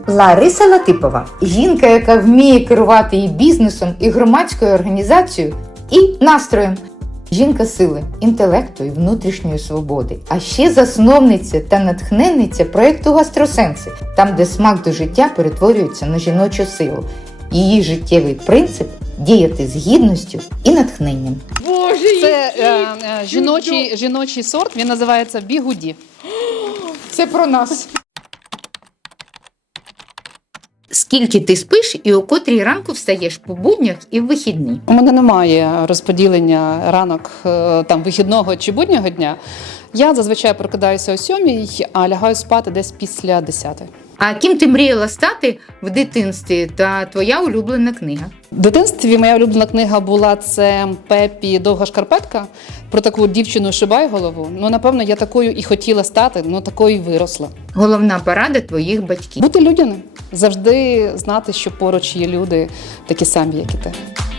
Лариса Латипова – жінка, яка вміє керувати і бізнесом, і громадською організацією, і настроєм. Жінка сили, інтелекту і внутрішньої свободи. А ще засновниця та натхненниця проєкту «Гастросенси», там, де смак до життя перетворюється на жіночу силу. Її життєвий принцип – діяти з гідністю і натхненням. Боже, Це жіночий сорт, він називається бігуді. це про нас. Скільки ти спиш і о котрій ранку встаєш по буднях і в вихідні? У мене немає розподілення ранок там вихідного чи буднього дня. Я зазвичай прокидаюся о 7:00, а лягаю спати десь після 10:00. А ким ти мріяла стати в дитинстві та твоя улюблена книга? В дитинстві моя улюблена книга була це Пеппі «Довга шкарпетка» про таку дівчину Шибайголову. Ну, напевно, я такою і хотіла стати, ну такою і виросла. Головна порада твоїх батьків. Бути людяним. Завжди знати, що поруч є люди такі самі, як і ти.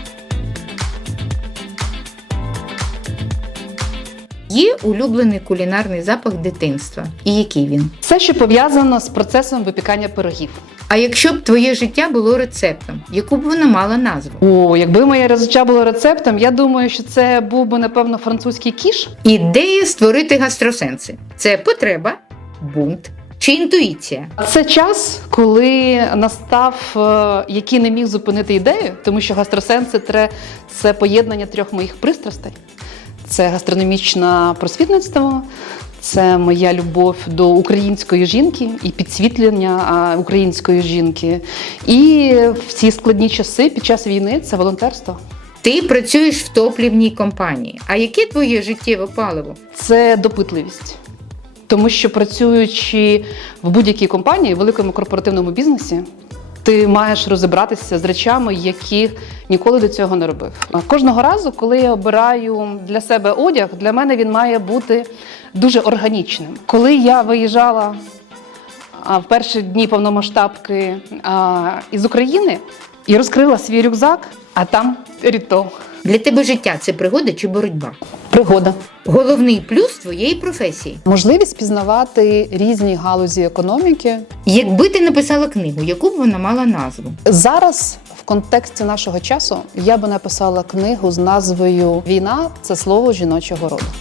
Є улюблений кулінарний запах дитинства. І який він? Все, що пов'язано з процесом випікання пирогів. А якщо б твоє життя було рецептом, яку б вона мала назву? О, якби моє життя було рецептом, я думаю, що це був би, напевно, французький кіш. Ідея створити гастросенси. Це потреба, бунт чи інтуїція? Це час, коли настав, який не міг зупинити ідею, тому що гастросенси – це поєднання трьох моїх пристрастей. Це гастрономічне просвітництво, це моя любов до української жінки і підсвітлення української жінки. І в ці складні часи під час війни це волонтерство. Ти працюєш в топлівній компанії. А яке твоє життєве паливо? Це допитливість. Тому що працюючи в будь-якій компанії, в великому корпоративному бізнесі, ти маєш розібратися з речами, яких ніколи до цього не робив. Кожного разу, коли я обираю для себе одяг, для мене він має бути дуже органічним. Коли я виїжджала в перші дні повномасштабки із України і розкрила свій рюкзак, а там ріто. Для тебе життя – це пригода чи боротьба? Пригода. Головний плюс твоєї професії. Можливість пізнавати різні галузі економіки. Якби ти написала книгу, яку б вона мала назву? Зараз в контексті нашого часу я би написала книгу з назвою «Війна – це слово жіночого роду».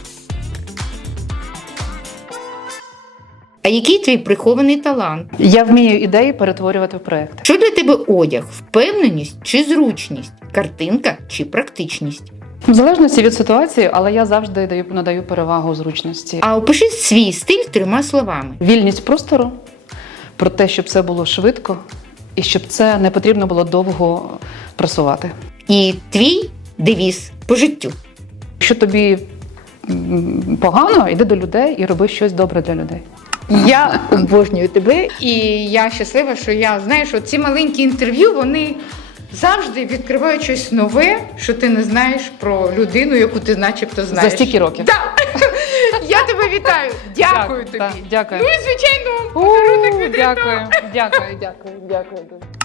А який твій прихований талант? Я вмію ідеї перетворювати в проекти. Що для тебе одяг? Впевненість чи зручність? Картинка чи практичність? В залежності від ситуації, але я завжди надаю перевагу зручності. А опиши свій стиль 3 словами. Вільність простору, про те, щоб це було швидко і щоб це не потрібно було довго прасувати. І твій девіз по життю. Якщо тобі погано, йди до людей і роби щось добре для людей. Я обожнюю тебе, і я щаслива, що я знаю, що ці маленькі інтерв'ю, вони завжди відкривають щось нове, що ти не знаєш про людину, яку ти начебто знаєш. За стільки років. Так! Я тебе вітаю. Дякую тобі. Так, дякую. Ну і, звичайно, подарунок від Ріто. Дякую.